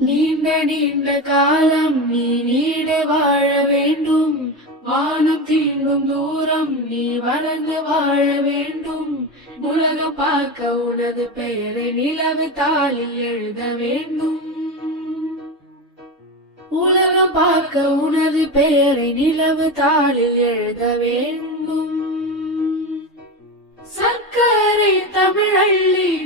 நீண்ட நீண்ட காலம் நீ நீட வாழ வேண்டும் வானம் தீண்டும் தூரம் நீ வளர்ந்து வாழ வேண்டும் உலகம் பார்க்க உனது பெயரை நிலவு தாளில் எழுத வேண்டும் உலகம் பார்க்க உனது பெயரை நிலவு தாளில் எழுத வேண்டும். சர்க்கரை தமிழள்ளி